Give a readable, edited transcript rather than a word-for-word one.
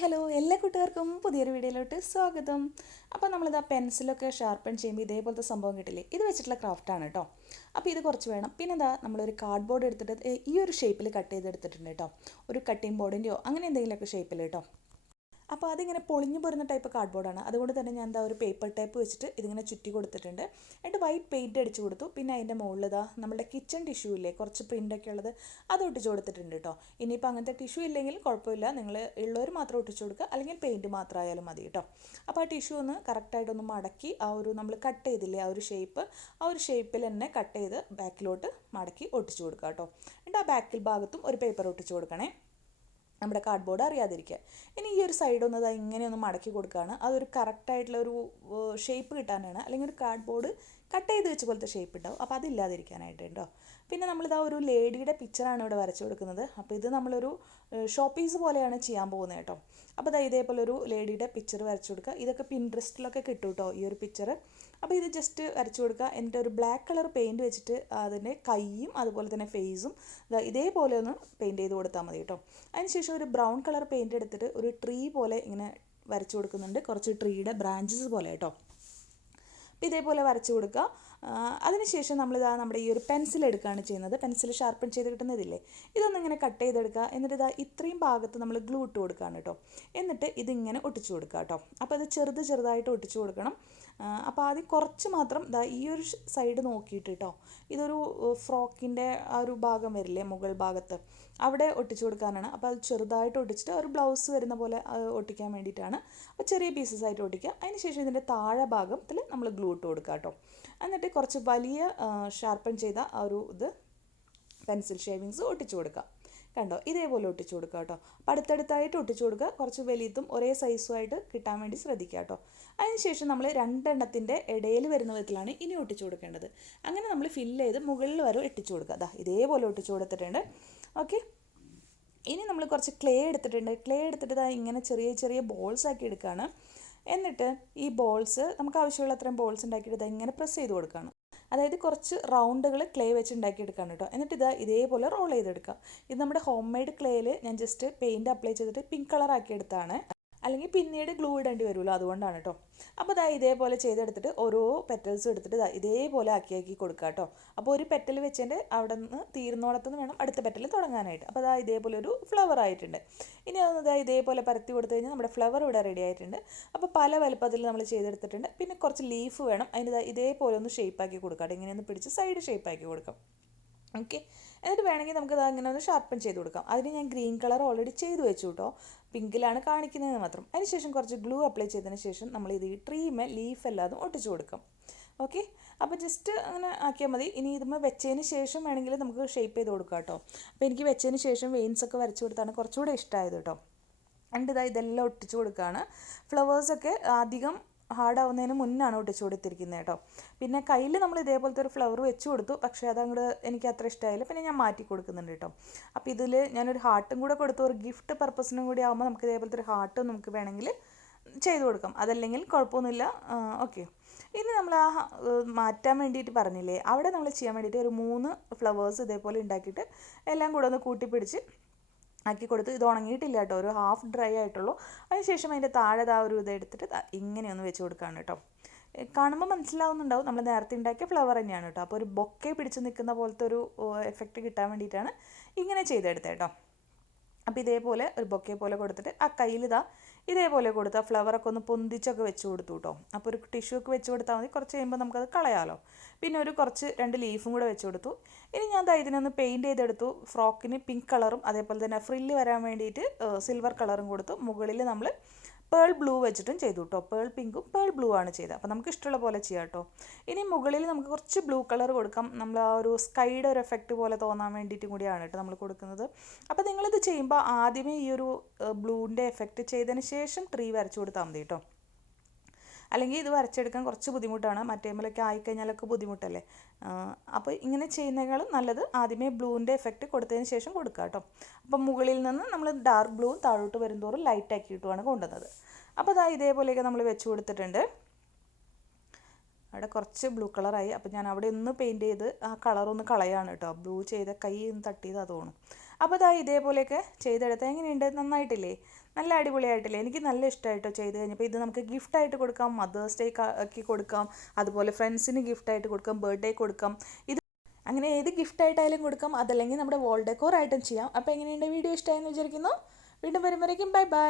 Hello എല്ലാ കൂട്ടുകാർക്കും പുതിയൊരു വീഡിയോയിലോട്ട് സ്വാഗതം. അപ്പോൾ നമ്മളിതാ പെൻസിലൊക്കെ ഷാർപ്പൺ ചെയ്യുമ്പോൾ ഇതേപോലത്തെ സംഭവം കിട്ടില്ലേ, ഇത് വെച്ചിട്ടുള്ള ക്രാഫ്റ്റാണ് കേട്ടോ. അപ്പോൾ ഇത് കുറച്ച് വേണം. പിന്നെ എന്താ നമ്മളൊരു കാർഡ് ബോർഡ് എടുത്തിട്ട് ഈ ഒരു ഷേപ്പിൽ കട്ട് ചെയ്തെടുത്തിട്ടുണ്ട് കേട്ടോ. ഒരു കട്ടിംഗ് ബോർഡിൻ്റെയോ അങ്ങനെ എന്തെങ്കിലുമൊക്കെ ഷേപ്പിൽ കേട്ടോ. അപ്പോൾ അതിങ്ങനെ പൊളിഞ്ഞു പോരുന്ന ടൈപ്പ് കാർഡ് ബോർഡാണ്. അതുകൊണ്ട് തന്നെ ഞാൻ എന്താ ഒരു പേപ്പർ ടേപ്പ് വെച്ചിട്ട് ഇതിങ്ങനെ ചുറ്റി കൊടുത്തിട്ടുണ്ട്. എന്നിട്ട് വൈറ്റ് പെയിൻറ്റ് അടിച്ച് കൊടുത്തു. പിന്നെ അതിൻ്റെ മുകളിൽ ഇതാ നമ്മുടെ കിച്ചൺ ടിഷ്യൂ ഇല്ലേ, കുറച്ച് പ്രിൻ്റൊക്കെ ഉള്ളത്, അത് ഒട്ടിച്ച് കൊടുത്തിട്ടുണ്ട് കേട്ടോ. ഇനിയിപ്പോൾ അങ്ങനത്തെ ടിഷ്യൂ ഇല്ലെങ്കിൽ കുഴപ്പമില്ല, നിങ്ങൾ ഉള്ളവർ മാത്രം ഒട്ടിച്ച് കൊടുക്കുക, അല്ലെങ്കിൽ പെയിൻറ്റ് മാത്രമായാലും മതി കേട്ടോ. അപ്പോൾ ആ ടിഷ്യൂ ഒന്ന് കറക്റ്റായിട്ടൊന്ന് മടക്കി ആ ഒരു നമ്മൾ കട്ട് ചെയ്തില്ലേ ആ ഒരു ഷേപ്പിൽ തന്നെ കട്ട് ചെയ്ത് ബാക്കിലോട്ട് മടക്കി ഒട്ടിച്ച് കൊടുക്കുക കേട്ടോ. എന്നിട്ട് ആ ബാക്കിൽ ഭാഗത്തും ഒരു പേപ്പർ ഒട്ടിച്ച് കൊടുക്കണേ, നമ്മുടെ കാർഡ് ബോർഡ് അറിയാതിരിക്കുക. ഇനി ഈ ഒരു സൈഡ് ഒന്ന് ഇതാ ഇങ്ങനെയൊന്ന് മടക്കി കൊടുക്കുകയാണ്. അതൊരു കറക്റ്റായിട്ടുള്ളൊരു ഷേപ്പ് കിട്ടാനാണ്, അല്ലെങ്കിൽ ഒരു കാർഡ് ബോർഡ് കട്ട് ചെയ്ത് വെച്ച പോലത്തെ ഷേപ്പ് ഉണ്ടാവും, അപ്പോൾ അതില്ലാതിരിക്കാനായിട്ട് കേട്ടോ. പിന്നെ നമ്മളിതാ ഒരു ലേഡിയുടെ പിക്ചറാണ് ഇവിടെ വരച്ചു കൊടുക്കുന്നത്. അപ്പോൾ ഇത് നമ്മളൊരു ഷോ പീസ് പോലെയാണ് ചെയ്യാൻ പോകുന്നത് കേട്ടോ. അപ്പോൾ ഇതാ ഇതേപോലെ ഒരു ലേഡിയുടെ പിക്ചർ വരച്ചു കൊടുക്കുക. ഇതൊക്കെ പിൻട്രസ്റ്റിലൊക്കെ കിട്ടും കേട്ടോ ഈ ഒരു പിക്ചർ. അപ്പോൾ ഇത് ജസ്റ്റ് വരച്ചു കൊടുക്കുക. എന്നിട്ട് ഒരു ബ്ലാക്ക് കളർ പെയിൻറ്റ് വെച്ചിട്ട് അതിൻ്റെ കൈയും അതുപോലെ തന്നെ ഫേസും ഇതേപോലെ ഒന്ന് പെയിൻറ്റ് ചെയ്ത് കൊടുത്താൽ മതി കേട്ടോ. അതിനുശേഷം ഒരു ബ്രൗൺ കളർ പെയിൻറ്റ് എടുത്തിട്ട് ഒരു ട്രീ പോലെ ഇങ്ങനെ വരച്ചു കൊടുക്കുന്നുണ്ട്, കുറച്ച് ട്രീയുടെ ബ്രാഞ്ചസ് പോലെ കേട്ടോ. അപ്പോൾ ഇതേപോലെ വരച്ചു കൊടുക്കുക. അതിനുശേഷം നമ്മളിതാ നമ്മുടെ ഈ ഒരു പെൻസിൽ എടുക്കുകയാണ് ചെയ്യുന്നത്. പെൻസിൽ ഷാർപ്പൺ ചെയ്ത് കിട്ടുന്നതില്ലേ, ഇതൊന്നും ഇങ്ങനെ കട്ട് ചെയ്തെടുക്കുക. എന്നിട്ട് ഇതാ ഇത്രയും ഭാഗത്ത് നമ്മൾ ഗ്ലൂ ഇട്ട് കൊടുക്കുകയാണ് കേട്ടോ. എന്നിട്ട് ഇതിങ്ങനെ ഒട്ടിച്ചു കൊടുക്കുക കേട്ടോ. അപ്പോൾ ഇത് ചെറുതായിട്ട് ഒട്ടിച്ചു കൊടുക്കണം. അപ്പോൾ ആദ്യം കുറച്ച് മാത്രം ദാ ഈ ഒരു സൈഡ് നോക്കിയിട്ട് കേട്ടോ, ഇതൊരു ഫ്രോക്കിൻ്റെ ആ ഒരു ഭാഗം വരില്ലേ മുകൾ ഭാഗത്ത്, അവിടെ ഒട്ടിച്ചു കൊടുക്കാനാണ്. അപ്പോൾ അത് ചെറുതായിട്ട് ഒട്ടിച്ചിട്ട് ഒരു ബ്ലൗസ് വരുന്ന പോലെ ഒട്ടിക്കാൻ വേണ്ടിയിട്ടാണ്. അപ്പോൾ ചെറിയ പീസസ് ആയിട്ട് ഒട്ടിക്കുക. അതിന് ശേഷം ഇതിൻ്റെ താഴെ ഭാഗത്തിൽ നമ്മൾ ഗ്ലൂ ഇട്ട് കൊടുക്കുക കേട്ടോ. എന്നിട്ട് കുറച്ച് വലിയ ഷാർപ്പൺ ചെയ്ത ആ ഒരു പെൻസിൽ ഷേവിങ്സ് ഒട്ടിച്ചു കൊടുക്കുക. കണ്ടോ, ഇതേപോലെ ഒട്ടിച്ചു കൊടുക്കുക കേട്ടോ. അപ്പോൾ അടുത്തടുത്തായിട്ട് ഒട്ടിച്ചു കൊടുക്കുക. കുറച്ച് വലിയതും ഒരേ സൈസുമായിട്ട് കിട്ടാൻ വേണ്ടി ശ്രദ്ധിക്കുക കേട്ടോ. അതിനുശേഷം നമ്മൾ രണ്ടെണ്ണത്തിൻ്റെ ഇടയിൽ വരുന്ന വിധത്തിലാണ് ഇനി ഒട്ടിച്ചു കൊടുക്കേണ്ടത്. അങ്ങനെ നമ്മൾ ഫില്ല് ചെയ്ത് മുകളിൽ വരെ ഒട്ടിച്ചു കൊടുക്കുക. അതാ ഇതേപോലെ ഒട്ടിച്ചു കൊടുത്തിട്ടുണ്ട്. ഓക്കെ, ഇനി നമ്മൾ കുറച്ച് ക്ലേ എടുത്തിട്ടുണ്ട്. ക്ലേ എടുത്തിട്ട് ഇങ്ങനെ ചെറിയ ബോൾസ് ആക്കി എടുക്കുകയാണ്. എന്നിട്ട് ഈ ബോൾസ് നമുക്ക് ആവശ്യമുള്ള അത്രയും ബോൾസ് ഉണ്ടാക്കിയിട്ട് ഇങ്ങനെ പ്രസ് ചെയ്ത് കൊടുക്കുകയാണ്. അതായത് കുറച്ച് റൗണ്ടുകൾ ക്ലേ വെച്ച് ഉണ്ടാക്കിയെടുക്കുകയാണ് കേട്ടോ. എന്നിട്ട് ഇതേപോലെ റോൾ ചെയ്തെടുക്കുക. ഇത് നമ്മുടെ ഹോം മെയ്ഡ് ക്ലേയിൽ ഞാൻ ജസ്റ്റ് പെയിൻറ്റ് അപ്ലൈ ചെയ്തിട്ട് പിങ്ക് കളർ ആക്കി എടുത്താണ്, അല്ലെങ്കിൽ പിന്നീട് ഗ്ലൂ ഇടേണ്ടി വരുമല്ലോ, അതുകൊണ്ടാണ് കേട്ടോ. അപ്പോൾ ഇതേപോലെ ചെയ്തെടുത്തിട്ട് ഓരോ പെറ്റൽസും എടുത്തിട്ട് ഇതേപോലെ ആക്കി കൊടുക്കുക കേട്ടോ. അപ്പോൾ ഒരു പെറ്റൽ വെച്ചതിൻ്റെ അവിടെ നിന്ന് തീർന്നോടത്തുനിന്ന് വേണം അടുത്ത പെറ്റൽ തുടങ്ങാനായിട്ട്. അപ്പോൾ ഇതേപോലെ ഒരു ഫ്ലവർ ആയിട്ടുണ്ട്. ഇനി അതൊന്ന് ഇതേപോലെ പരത്തി കൊടുത്തു കഴിഞ്ഞാൽ നമ്മുടെ ഫ്ലവർ ഇവിടെ റെഡി ആയിട്ടുണ്ട്. അപ്പോൾ പല വലുപ്പത്തിൽ നമ്മൾ ചെയ്തെടുത്തിട്ടുണ്ട്. പിന്നെ കുറച്ച് ലീഫ് വേണം, അതിന് ഇതേപോലെ ഒന്ന് ഷേപ്പാക്കി കൊടുക്കാം. ഇങ്ങനെയൊന്ന് പിടിച്ച് സൈഡ് ഷേപ്പാക്കി കൊടുക്കാം. ഓക്കെ, എന്നിട്ട് വേണമെങ്കിൽ നമുക്ക് ഇങ്ങനെ ഒന്ന് ഷാർപ്പൺ ചെയ്ത് കൊടുക്കാം. അതിന് ഞാൻ ഗ്രീൻ കളർ ഓൾറെഡി ചെയ്ത് വെച്ചു കേട്ടോ, പിങ്കിലാണ് കാണിക്കുന്നതെന്ന് മാത്രം. അതിനുശേഷം കുറച്ച് ഗ്ലൂ അപ്ലൈ ചെയ്തതിന് ശേഷം നമ്മൾ ഇത് ഈ ട്രീമേ ലീഫ് എല്ലാതും ഒട്ടിച്ചു കൊടുക്കാം. ഓക്കെ, അപ്പോൾ ജസ്റ്റ് അങ്ങനെ ആക്കിയാൽ മതി. ഇനി ഇതുമ്പോൾ വെച്ചതിന് ശേഷം വേണമെങ്കിൽ നമുക്ക് ഷേപ്പ് ചെയ്ത് കൊടുക്കാം കേട്ടോ. അപ്പോൾ എനിക്ക് വെച്ചതിന് ശേഷം വെയിൻസൊക്കെ വരച്ച് കൊടുത്താണ് കുറച്ചുകൂടെ ഇഷ്ടമായത് കേട്ടോ. എന്നിട്ട് ഇതെല്ലാം ഒട്ടിച്ചു കൊടുക്കുകയാണ്. ഫ്ലവേഴ്സൊക്കെ അധികം ഹാർഡാവുന്നതിന് മുന്നാണ് ഒട്ടിച്ചു കൊടുത്തിരിക്കുന്നത് കേട്ടോ. പിന്നെ കയ്യിൽ നമ്മൾ ഇതേപോലത്തെ ഒരു ഫ്ലവർ വെച്ച് കൊടുത്തു, പക്ഷേ അതങ്ങോട്ട് എനിക്ക് അത്ര ഇഷ്ടമായില്ല. പിന്നെ ഞാൻ മാറ്റി കൊടുക്കുന്നുണ്ട് കേട്ടോ. അപ്പോൾ ഇതിൽ ഞാനൊരു ഹാർട്ടും കൂടെ കൊടുത്തു, ഒരു ഗിഫ്റ്റ് പർപ്പസിനും കൂടി ആകുമ്പോൾ നമുക്ക് ഇതേപോലത്തെ ഒരു ഹാർട്ടും നമുക്ക് വേണമെങ്കിൽ ചെയ്ത് കൊടുക്കാം, അതല്ലെങ്കിൽ കുഴപ്പമൊന്നുമില്ല. ഓക്കെ, ഇനി നമ്മൾ മാറ്റാൻ വേണ്ടിയിട്ട് പറഞ്ഞില്ലേ, അവിടെ നമ്മൾ ചെയ്യാൻ വേണ്ടിയിട്ട് ഒരു 3 ഫ്ലവേഴ്സ് ഇതേപോലെ ഉണ്ടാക്കിയിട്ട് എല്ലാം കൂടെ ഒന്ന് കൂട്ടിപ്പിടിച്ച് ആക്കി കൊടുത്ത്. ഇത് ഉണങ്ങിയിട്ടില്ല കേട്ടോ, ഒരു ഹാഫ് ഡ്രൈ ആയിട്ടുള്ളൂ. അതിനുശേഷം അതിൻ്റെ താഴെ ഒരു ഇതെടുത്തിട്ട് ഇങ്ങനെയൊന്ന് വെച്ച് കൊടുക്കുകയാണ് കേട്ടോ. കാണുമ്പോൾ മനസ്സിലാവുന്നുണ്ടാവും നമ്മൾ നേരത്തെ ഉണ്ടാക്കിയ ഫ്ലവർ തന്നെയാണ് കേട്ടോ. അപ്പോൾ ഒരു ബൊക്കെ പിടിച്ച് നിൽക്കുന്ന പോലത്തെ ഒരു എഫക്റ്റ് കിട്ടാൻ വേണ്ടിയിട്ടാണ് ഇങ്ങനെ ചെയ്തെടുത്തത് കേട്ടോ. അപ്പോൾ ഇതേപോലെ ഒരു ബൊക്കെ പോലെ കൊടുത്തിട്ട് ആ കയ്യിൽ ഇതേപോലെ കൊടുത്താൽ ഫ്ലവറൊക്കെ ഒന്ന് പൊന്തിച്ചൊക്കെ വെച്ച് കൊടുത്തു കേട്ടോ. അപ്പോൾ ഒരു ടിഷ്യൂ ഒക്കെ വെച്ച് കൊടുത്താൽ മതി, കുറച്ച് കഴിയുമ്പോൾ നമുക്കത് കളയാമല്ലോ. പിന്നെ ഒരു കുറച്ച് 2 ലീഫും കൂടെ വെച്ച് കൊടുത്തു. ഇനി ഞാൻ ഇതിനൊന്ന് പെയിൻറ്റ് ചെയ്തെടുത്തു. ഫ്രോക്കിന് പിങ്ക് കളറും അതേപോലെ തന്നെ ഫ്രില്ല് വരാൻ വേണ്ടിയിട്ട് സിൽവർ കളറും കൊടുത്തു. മുകളിൽ നമ്മൾ പേൾ ബ്ലൂ വെച്ചിട്ടും ചെയ്തു കേട്ടോ. പേൾ പിങ്കും പേൾ ബ്ലൂ ആണ് ചെയ്തത്. അപ്പോൾ നമുക്ക് ഇഷ്ടമുള്ള പോലെ ചെയ്യാം കേട്ടോ. ഇനി മുകളിൽ നമുക്ക് കുറച്ച് ബ്ലൂ കളർ കൊടുക്കാം. നമ്മൾ ആ ഒരു സ്കൈയുടെ ഒരു എഫക്റ്റ് പോലെ തോന്നാൻ വേണ്ടിയിട്ടും കൂടിയാണ് കേട്ടോ നമ്മൾ കൊടുക്കുന്നത്. അപ്പോൾ നിങ്ങളിത് ചെയ്യുമ്പോൾ ആദ്യമേ ഈ ഒരു ബ്ലൂവിൻ്റെ എഫക്റ്റ് ചെയ്തതിന് ശേഷം ട്രീ വരച്ചു കൊടുത്താൽ മതി കേട്ടോ. അല്ലെങ്കിൽ ഇത് വരച്ചെടുക്കാൻ കുറച്ച് ബുദ്ധിമുട്ടാണ്, മറ്റേമലൊക്കെ ആയിക്കഴിഞ്ഞാലൊക്കെ ബുദ്ധിമുട്ടല്ലേ. അപ്പോൾ ഇങ്ങനെ ചെയ്യുന്നതിനേക്കാളും നല്ലത് ആദ്യമേ ബ്ലൂവിൻ്റെ എഫക്റ്റ് കൊടുത്തതിന് ശേഷം കൊടുക്കുക കേട്ടോ. അപ്പം മുകളിൽ നിന്ന് നമ്മൾ ഡാർക്ക് ബ്ലൂ താഴോട്ട് വരുന്തോറും ലൈറ്റ് ആക്കിയിട്ടുമാണ് കൊണ്ടുവന്നത്. അപ്പോൾ ഇതേപോലെയൊക്കെ നമ്മൾ വെച്ച് കൊടുത്തിട്ടുണ്ട്. അവിടെ കുറച്ച് ബ്ലൂ കളറായി. അപ്പോൾ ഞാൻ അവിടെ ഒന്ന് പെയിൻറ്റ് ചെയ്ത് ആ കളറൊന്ന് കളയാണ് കേട്ടോ. ബ്ലൂ ചെയ്ത കൈ ഒന്ന് തട്ടിയത് തോന്നും. അപ്പോൾ ഇതാ ഇതേപോലെയൊക്കെ ചെയ്തെടുത്താൽ എങ്ങനെയുണ്ട്, നന്നായിട്ടില്ലേ, നല്ല അടിപൊളിയായിട്ടില്ലേ. എനിക്ക് നല്ല ഇഷ്ടമായിട്ടോ ചെയ്ത് കഴിഞ്ഞപ്പോൾ. ഇത് നമുക്ക് ഗിഫ്റ്റായിട്ട് കൊടുക്കാം, മദേഴ്സ് ഡേ ആക്കി കൊടുക്കാം, അതുപോലെ ഫ്രണ്ട്സിന് ഗിഫ്റ്റായിട്ട് കൊടുക്കാം, ബർത്ത്ഡേ കൊടുക്കാം. ഇത് അങ്ങനെ ഏത് ഗിഫ്റ്റായിട്ടായാലും കൊടുക്കാം, അതല്ലെങ്കിൽ നമ്മുടെ വാൾ ഡെക്കോർ ആയിട്ടും ചെയ്യാം. അപ്പോൾ എങ്ങനെയുണ്ട്, വീഡിയോ ഇഷ്ടമായെന്ന് വിചാരിക്കുന്നു. വീണ്ടും വരുമ്പോഴേക്കും ബൈ ബൈ.